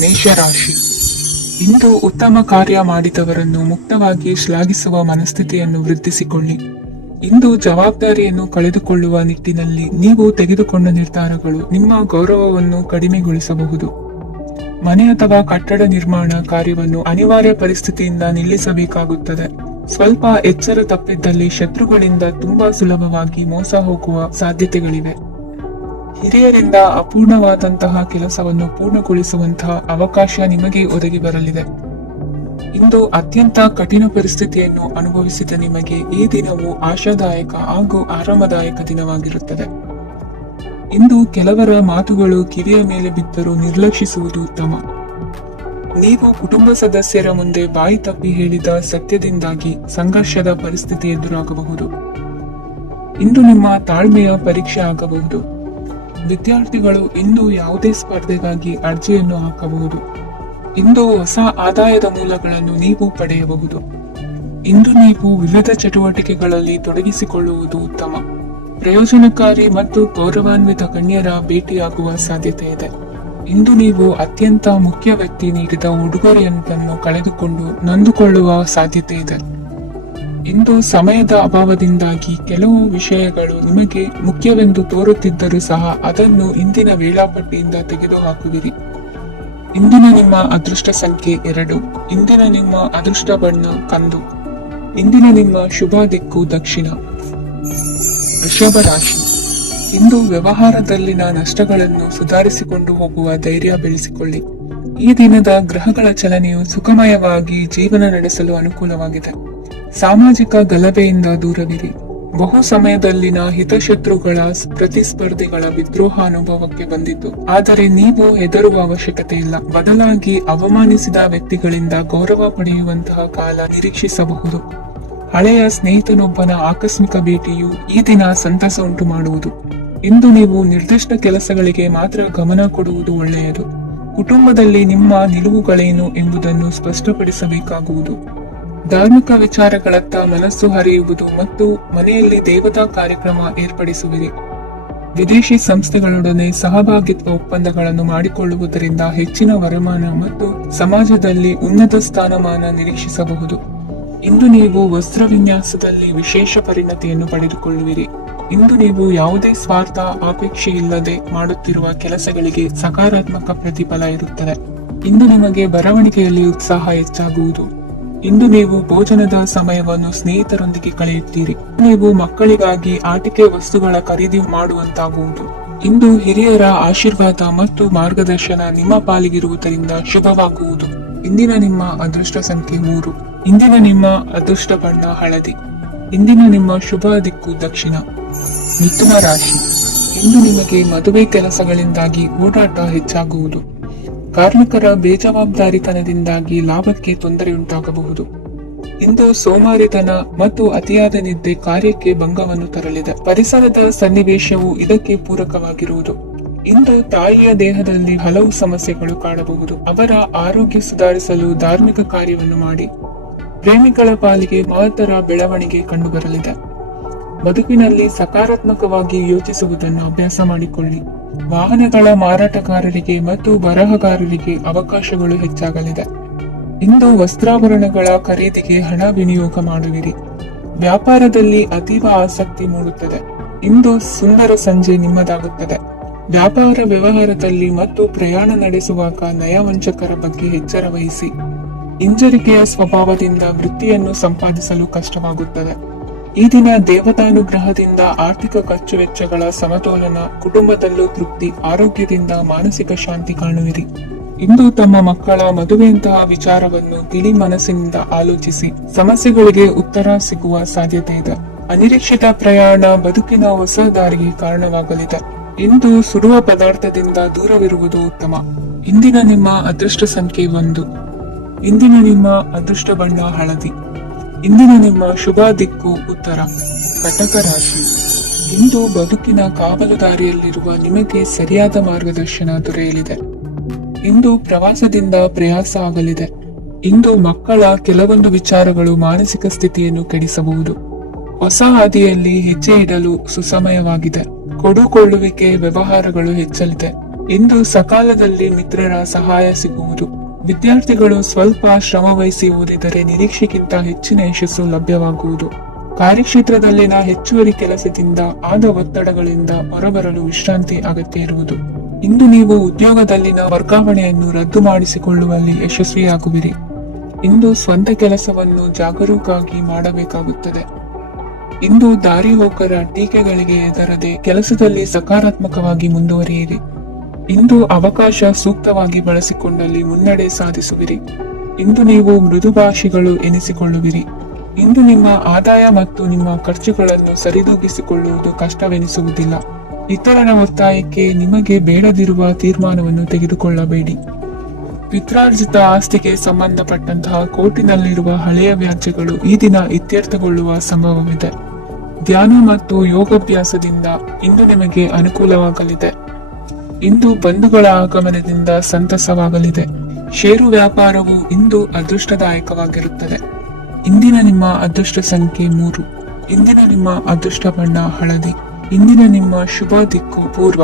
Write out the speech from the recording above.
ಮೇಷರಾಶಿ. ಇಂದು ಉತ್ತಮ ಕಾರ್ಯ ಮಾಡಿದವರನ್ನು ಮುಕ್ತವಾಗಿ ಶ್ಲಾಘಿಸುವ ಮನಸ್ಥಿತಿಯನ್ನು ವೃದ್ಧಿಸಿಕೊಳ್ಳಿ. ಇಂದು ಜವಾಬ್ದಾರಿಯನ್ನು ಕಳೆದುಕೊಳ್ಳುವ ನಿಟ್ಟಿನಲ್ಲಿ ನೀವು ತೆಗೆದುಕೊಂಡ ನಿರ್ಧಾರಗಳು ನಿಮ್ಮ ಗೌರವವನ್ನು ಕಡಿಮೆಗೊಳಿಸಬಹುದು. ಮನೆ ಅಥವಾ ಕಟ್ಟಡ ನಿರ್ಮಾಣ ಕಾರ್ಯವನ್ನು ಅನಿವಾರ್ಯ ಪರಿಸ್ಥಿತಿಯಿಂದ ನಿಲ್ಲಿಸಬೇಕಾಗುತ್ತದೆ. ಸ್ವಲ್ಪ ಎಚ್ಚರ ತಪ್ಪಿದ್ದಲ್ಲಿ ಶತ್ರುಗಳಿಂದ ತುಂಬಾ ಸುಲಭವಾಗಿ ಮೋಸ ಹೋಗುವ ಸಾಧ್ಯತೆಗಳಿವೆ. ಹಿರಿಯರಿಂದ ಅಪೂರ್ಣವಾದಂತಹ ಕೆಲಸವನ್ನು ಪೂರ್ಣಗೊಳಿಸುವಂತಹ ಅವಕಾಶ ನಿಮಗೆ ಒದಗಿ ಬರಲಿದೆ. ಇಂದು ಅತ್ಯಂತ ಕಠಿಣ ಪರಿಸ್ಥಿತಿಯನ್ನು ಅನುಭವಿಸಿದ ನಿಮಗೆ ಈ ದಿನವು ಆಶಾದಾಯಕ ಹಾಗೂ ಆರಾಮದಾಯಕ ದಿನವಾಗಿರುತ್ತದೆ. ಇಂದು ಕೆಲವರ ಮಾತುಗಳು ಕಿವಿಯ ಮೇಲೆ ಬಿದ್ದರೂ ನಿರ್ಲಕ್ಷಿಸುವುದು ಉತ್ತಮ. ನೀವು ಕುಟುಂಬ ಸದಸ್ಯರ ಮುಂದೆ ಬಾಯಿ ತಪ್ಪಿ ಹೇಳಿದ ಸತ್ಯದಿಂದಾಗಿ ಸಂಘರ್ಷದ ಪರಿಸ್ಥಿತಿ ಎದುರಾಗಬಹುದು. ಇಂದು ನಿಮ್ಮ ತಾಳ್ಮೆಯ ಪರೀಕ್ಷೆ ಆಗಬಹುದು. ವಿದ್ಯಾರ್ಥಿಗಳು ಇಂದು ಯಾವುದೇ ಸ್ಪರ್ಧೆಗಾಗಿ ಅರ್ಜಿಯನ್ನು ಹಾಕಬಹುದು. ಇಂದು ಹೊಸ ಆದಾಯದ ಮೂಲಗಳನ್ನು ನೀವು ಪಡೆಯಬಹುದು. ಇಂದು ನೀವು ವಿವಿಧ ಚಟುವಟಿಕೆಗಳಲ್ಲಿ ತೊಡಗಿಸಿಕೊಳ್ಳುವುದು ಉತ್ತಮ. ಪ್ರಯೋಜನಕಾರಿ ಮತ್ತು ಗೌರವಾನ್ವಿತ ಗಣ್ಯರ ಭೇಟಿಯಾಗುವ ಸಾಧ್ಯತೆ ಇದೆ. ಇಂದು ನೀವು ಅತ್ಯಂತ ಮುಖ್ಯ ವ್ಯಕ್ತಿ ನೀಡಿದ ಉಡುಗೊರೆಯೊಂದನ್ನು ಕಳೆದುಕೊಂಡು ನೊಂದುಕೊಳ್ಳುವ ಸಾಧ್ಯತೆ ಇದೆ. ಇಂದು ಸಮಯದ ಅಭಾವದಿಂದಾಗಿ ಕೆಲವು ವಿಷಯಗಳು ನಿಮಗೆ ಮುಖ್ಯವೆಂದು ತೋರುತ್ತಿದ್ದರೂ ಸಹ ಅದನ್ನು ಇಂದಿನ ವೇಳಾಪಟ್ಟಿಯಿಂದ ತೆಗೆದುಹಾಕುವಿರಿ. ಇಂದಿನ ನಿಮ್ಮ ಅದೃಷ್ಟ ಸಂಖ್ಯೆ 2. ಇಂದಿನ ನಿಮ್ಮ ಅದೃಷ್ಟ ಬಣ್ಣ ಕಂದು. ಇಂದಿನ ನಿಮ್ಮ ಶುಭ ದಿಕ್ಕು ದಕ್ಷಿಣ. ವೃಷಭ ರಾಶಿ. ಇಂದು ವ್ಯವಹಾರದಲ್ಲಿನ ನಷ್ಟಗಳನ್ನು ಸುಧಾರಿಸಿಕೊಂಡು ಹೋಗುವ ಧೈರ್ಯ ಬೆಳೆಸಿಕೊಳ್ಳಿ. ಈ ದಿನದ ಗ್ರಹಗಳ ಚಲನೆಯು ಸುಖಮಯವಾಗಿ ಜೀವನ ನಡೆಸಲು ಅನುಕೂಲವಾಗಿದೆ. ಸಾಮಾಜಿಕ ಗಲಭೆಯಿಂದ ದೂರವಿರಿ. ಬಹು ಸಮಯದಲ್ಲಿನ ಹಿತಶತ್ರುಗಳ ಪ್ರತಿಸ್ಪರ್ಧಿಗಳ ವಿದ್ರೋಹ ಅನುಭವಕ್ಕೆ ಬಂದಿದ್ದು, ಆದರೆ ನೀವು ಹೆದರುವ ಅವಶ್ಯಕತೆ ಇಲ್ಲ. ಬದಲಾಗಿ ಅವಮಾನಿಸಿದ ವ್ಯಕ್ತಿಗಳಿಂದ ಗೌರವ ಪಡೆಯುವಂತಹ ಕಾಲ ನಿರೀಕ್ಷಿಸಬಹುದು. ಹಳೆಯ ಸ್ನೇಹಿತನೊಬ್ಬನ ಆಕಸ್ಮಿಕ ಭೇಟಿಯು ಈ ದಿನ ಸಂತಸ ಉಂಟು ಮಾಡುವುದು. ಇಂದು ನೀವು ನಿರ್ದಿಷ್ಟ ಕೆಲಸಗಳಿಗೆ ಮಾತ್ರ ಗಮನ ಕೊಡುವುದು ಒಳ್ಳೆಯದು. ಕುಟುಂಬದಲ್ಲಿ ನಿಮ್ಮ ನಿಲುವುಗಳೇನು ಎಂಬುದನ್ನು ಸ್ಪಷ್ಟಪಡಿಸಬೇಕಾಗುವುದು. ಧಾರ್ಮಿಕ ವಿಚಾರಗಳತ್ತ ಮನಸ್ಸು ಹರಿಯುವುದು ಮತ್ತು ಮನೆಯಲ್ಲಿ ದೇವತಾ ಕಾರ್ಯಕ್ರಮ ಏರ್ಪಡಿಸುವಿರಿ. ವಿದೇಶಿ ಸಂಸ್ಥೆಗಳೊಡನೆ ಸಹಭಾಗಿತ್ವ ಒಪ್ಪಂದಗಳನ್ನು ಮಾಡಿಕೊಳ್ಳುವುದರಿಂದ ಹೆಚ್ಚಿನ ವರಮಾನ ಮತ್ತು ಸಮಾಜದಲ್ಲಿ ಉನ್ನತ ಸ್ಥಾನಮಾನ ನಿರೀಕ್ಷಿಸಬಹುದು. ಇಂದು ನೀವು ವಸ್ತ್ರ ವಿನ್ಯಾಸದಲ್ಲಿ ವಿಶೇಷ ಪರಿಣತಿಯನ್ನು ಪಡೆದುಕೊಳ್ಳುವಿರಿ. ಇಂದು ನೀವು ಯಾವುದೇ ಸ್ವಾರ್ಥ ಅಪೇಕ್ಷೆ ಇಲ್ಲದೆ ಮಾಡುತ್ತಿರುವ ಕೆಲಸಗಳಿಗೆ ಸಕಾರಾತ್ಮಕ ಪ್ರತಿಫಲ ಇರುತ್ತದೆ. ಇಂದು ನಿಮಗೆ ಬರವಣಿಗೆಯಲ್ಲಿ ಉತ್ಸಾಹ ಹೆಚ್ಚಾಗುವುದು. ಇಂದು ನೀವು ಭೋಜನದ ಸಮಯವನ್ನು ಸ್ನೇಹಿತರೊಂದಿಗೆ ಕಳೆಯುತ್ತೀರಿ. ನೀವು ಮಕ್ಕಳಿಗಾಗಿ ಆಟಿಕೆ ವಸ್ತುಗಳ ಖರೀದಿ ಮಾಡುವಂತಾಗುವುದು. ಇಂದು ಹಿರಿಯರ ಆಶೀರ್ವಾದ ಮತ್ತು ಮಾರ್ಗದರ್ಶನ ನಿಮ್ಮ ಪಾಲಿಗಿರುವುದರಿಂದ ಶುಭವಾಗುವುದು. ಇಂದಿನ ನಿಮ್ಮ ಅದೃಷ್ಟ ಸಂಖ್ಯೆ 3. ಇಂದಿನ ನಿಮ್ಮ ಅದೃಷ್ಟ ಬಣ್ಣ ಹಳದಿ. ಇಂದಿನ ನಿಮ್ಮ ಶುಭ ದಿಕ್ಕು ದಕ್ಷಿಣ. ಮಿಥುನ ರಾಶಿ. ಇಂದು ನಿಮಗೆ ಮದುವೆ ಕೆಲಸಗಳಿಂದಾಗಿ ಓಡಾಟ ಹೆಚ್ಚಾಗುವುದು. ಕಾರ್ಮಿಕರ ಬೇಜವಾಬ್ದಾರಿತನದಿಂದಾಗಿ ಲಾಭಕ್ಕೆ ತೊಂದರೆಯುಂಟಾಗಬಹುದು. ಇಂದು ಸೋಮಾರಿತನ ಮತ್ತು ಅತಿಯಾದ ನಿದ್ದೆ ಕಾರ್ಯಕ್ಕೆ ಭಂಗವನ್ನು ತರಲಿದೆ. ಪರಿಸರದ ಸನ್ನಿವೇಶವು ಇದಕ್ಕೆ ಪೂರಕವಾಗಿರುವುದು. ಇಂದು ತಾಯಿಯ ದೇಹದಲ್ಲಿ ಹಲವು ಸಮಸ್ಯೆಗಳು ಕಾಣಬಹುದು. ಅವರ ಆರೋಗ್ಯ ಸುಧಾರಿಸಲು ಧಾರ್ಮಿಕ ಕಾರ್ಯವನ್ನು ಮಾಡಿ. ಪ್ರೇಮಿಗಳ ಪಾಲಿಗೆ ಮಹತ್ತರ ಬೆಳವಣಿಗೆ ಕಂಡುಬರಲಿದೆ. ಬದುಕಿನಲ್ಲಿ ಸಕಾರಾತ್ಮಕವಾಗಿ ಯೋಚಿಸುವುದನ್ನು ಅಭ್ಯಾಸ ಮಾಡಿಕೊಳ್ಳಿ. ವಾಹನಗಳ ಮಾರಾಟಗಾರರಿಗೆ ಮತ್ತು ಬರಹಗಾರರಿಗೆ ಅವಕಾಶಗಳು ಹೆಚ್ಚಾಗಲಿದೆ. ಇಂದು ವಸ್ತ್ರಾಭರಣಗಳ ಖರೀದಿಗೆ ಹಣ ವಿನಿಯೋಗ ಮಾಡುವಿರಿ. ವ್ಯಾಪಾರದಲ್ಲಿ ಅತೀವ ಆಸಕ್ತಿ ಮೂಡುತ್ತದೆ. ಇಂದು ಸುಂದರ ಸಂಜೆ ನಿಮ್ಮದಾಗುತ್ತದೆ. ವ್ಯಾಪಾರ ವ್ಯವಹಾರದಲ್ಲಿ ಮತ್ತು ಪ್ರಯಾಣ ನಡೆಸುವಾಗ ನಯವಂಚಕರ ಬಗ್ಗೆ ಎಚ್ಚರ ವಹಿಸಿ. ಹಿಂಜರಿಕೆಯ ಸ್ವಭಾವದಿಂದ ವೃತ್ತಿಯನ್ನು ಸಂಪಾದಿಸಲು ಕಷ್ಟವಾಗುತ್ತದೆ. ಈ ದಿನ ದೇವತಾನುಗ್ರಹದಿಂದ ಆರ್ಥಿಕ ಖರ್ಚು ವೆಚ್ಚಗಳ ಸಮತೋಲನ, ಕುಟುಂಬದಲ್ಲೂ ತೃಪ್ತಿ, ಆರೋಗ್ಯದಿಂದ ಮಾನಸಿಕ ಶಾಂತಿ ಕಾಣುವಿರಿ. ಇಂದು ತಮ್ಮ ಮಕ್ಕಳ ಮದುವೆಯಂತಹ ವಿಚಾರವನ್ನು ತಿಳಿ ಮನಸ್ಸಿನಿಂದ ಆಲೋಚಿಸಿ ಸಮಸ್ಯೆಗಳಿಗೆ ಉತ್ತರ ಸಿಗುವ ಸಾಧ್ಯತೆ ಇದೆ. ಅನಿರೀಕ್ಷಿತ ಪ್ರಯಾಣ ಬದುಕಿನ ಹೊಸ ದಾರಿಗೆ ಕಾರಣವಾಗಲಿದೆ. ಇಂದು ಸುಡುವ ಪದಾರ್ಥದಿಂದ ದೂರವಿರುವುದು ಉತ್ತಮ. ಇಂದಿನ ನಿಮ್ಮ ಅದೃಷ್ಟ ಸಂಖ್ಯೆ 1. ಇಂದಿನ ನಿಮ್ಮ ಅದೃಷ್ಟ ಬಣ್ಣ ಹಳದಿ. ಇಂದಿನ ನಿಮ್ಮ ಶುಭ ದಿಕ್ಕು ಉತ್ತರ. ಕಟಕ ರಾಶಿ. ಇಂದು ಬದುಕಿನ ಕಾವಲುದಾರಿಯಲ್ಲಿರುವ ನಿಮಗೆ ಸರಿಯಾದ ಮಾರ್ಗದರ್ಶನ ದೊರೆಯಲಿದೆ. ಇಂದು ಪ್ರವಾಸದಿಂದ ಪ್ರಯಾಸ ಆಗಲಿದೆ. ಇಂದು ಮಕ್ಕಳ ಕೆಲವೊಂದು ವಿಚಾರಗಳು ಮಾನಸಿಕ ಸ್ಥಿತಿಯನ್ನು ಕೆಡಿಸಬಹುದು. ಹೊಸ ಹಾದಿಯಲ್ಲಿ ಹೆಜ್ಜೆ ಇಡಲು ಸುಸಮಯವಾಗಿದೆ. ಕೊಡುಕೊಳ್ಳುವಿಕೆ ವ್ಯವಹಾರಗಳು ಹೆಚ್ಚಲಿದೆ. ಇಂದು ಸಕಾಲದಲ್ಲಿ ಮಿತ್ರರ ಸಹಾಯ ಸಿಗುವುದು. ವಿದ್ಯಾರ್ಥಿಗಳು ಸ್ವಲ್ಪ ಶ್ರಮ ವಹಿಸಿ ಓದಿದರೆ ನಿರೀಕ್ಷೆಗಿಂತ ಹೆಚ್ಚಿನ ಯಶಸ್ಸು ಲಭ್ಯವಾಗುವುದು. ಕಾರ್ಯಕ್ಷೇತ್ರದಲ್ಲಿನ ಹೆಚ್ಚುವರಿ ಕೆಲಸದಿಂದ ಆದ ಒತ್ತಡಗಳಿಂದ ಹೊರಬರಲು ವಿಶ್ರಾಂತಿ ಅಗತ್ಯ ಇರುವುದು. ಇಂದು ನೀವು ಉದ್ಯೋಗದಲ್ಲಿನ ವರ್ಗಾವಣೆಯನ್ನು ರದ್ದು ಮಾಡಿಸಿಕೊಳ್ಳುವಲ್ಲಿ ಯಶಸ್ವಿಯಾಗುವಿರಿ. ಇಂದು ಸ್ವಂತ ಕೆಲಸವನ್ನು ಜಾಗರೂಕವಾಗಿ ಮಾಡಬೇಕಾಗುತ್ತದೆ. ಇಂದು ದಾರಿಹೋಕರ ಟೀಕೆಗಳಿಗೆ ಹೆದರದೆ ಕೆಲಸದಲ್ಲಿ ಸಕಾರಾತ್ಮಕವಾಗಿ ಮುಂದುವರಿಯಿರಿ. ಇಂದು ಅವಕಾಶ ಸೂಕ್ತವಾಗಿ ಬಳಸಿಕೊಂಡಲ್ಲಿ ಮುನ್ನಡೆ ಸಾಧಿಸುವಿರಿ. ಇಂದು ನೀವು ಮೃದುಭಾಷಿಗಳು ಎನಿಸಿಕೊಳ್ಳುವಿರಿ. ಇಂದು ನಿಮ್ಮ ಆದಾಯ ಮತ್ತು ನಿಮ್ಮ ಖರ್ಚುಗಳನ್ನು ಸರಿದೂಗಿಸಿಕೊಳ್ಳುವುದು ಕಷ್ಟವೆನಿಸುವುದಿಲ್ಲ. ಇತರರ ಒತ್ತಾಯಕ್ಕೆ ನಿಮಗೆ ಬೇಡದಿರುವ ತೀರ್ಮಾನವನ್ನು ತೆಗೆದುಕೊಳ್ಳಬೇಡಿ. ಪಿತ್ರಾರ್ಜಿತ ಆಸ್ತಿಗೆ ಸಂಬಂಧಪಟ್ಟಂತಹ ಕೋರ್ಟಿನಲ್ಲಿರುವ ಹಳೆಯ ವ್ಯಾಜ್ಯಗಳು ಈ ದಿನ ಇತ್ಯರ್ಥಗೊಳ್ಳುವ ಸಂಭವವಿದೆ. ಧ್ಯಾನ ಮತ್ತು ಯೋಗಾಭ್ಯಾಸದಿಂದ ಇಂದು ನಿಮಗೆ ಅನುಕೂಲವಾಗಲಿದೆ. ಇಂದು ಬಂಧುಗಳ ಆಗಮನದಿಂದ ಸಂತಸವಾಗಲಿದೆ. ಷೇರು ವ್ಯಾಪಾರವು ಇಂದು ಅದೃಷ್ಟದಾಯಕವಾಗಿರುತ್ತದೆ. ಇಂದಿನ ನಿಮ್ಮ ಅದೃಷ್ಟ ಸಂಖ್ಯೆ 3. ಇಂದಿನ ನಿಮ್ಮ ಅದೃಷ್ಟ ಬಣ್ಣ ಹಳದಿ. ಇಂದಿನ ನಿಮ್ಮ ಶುಭ ದಿಕ್ಕು ಪೂರ್ವ.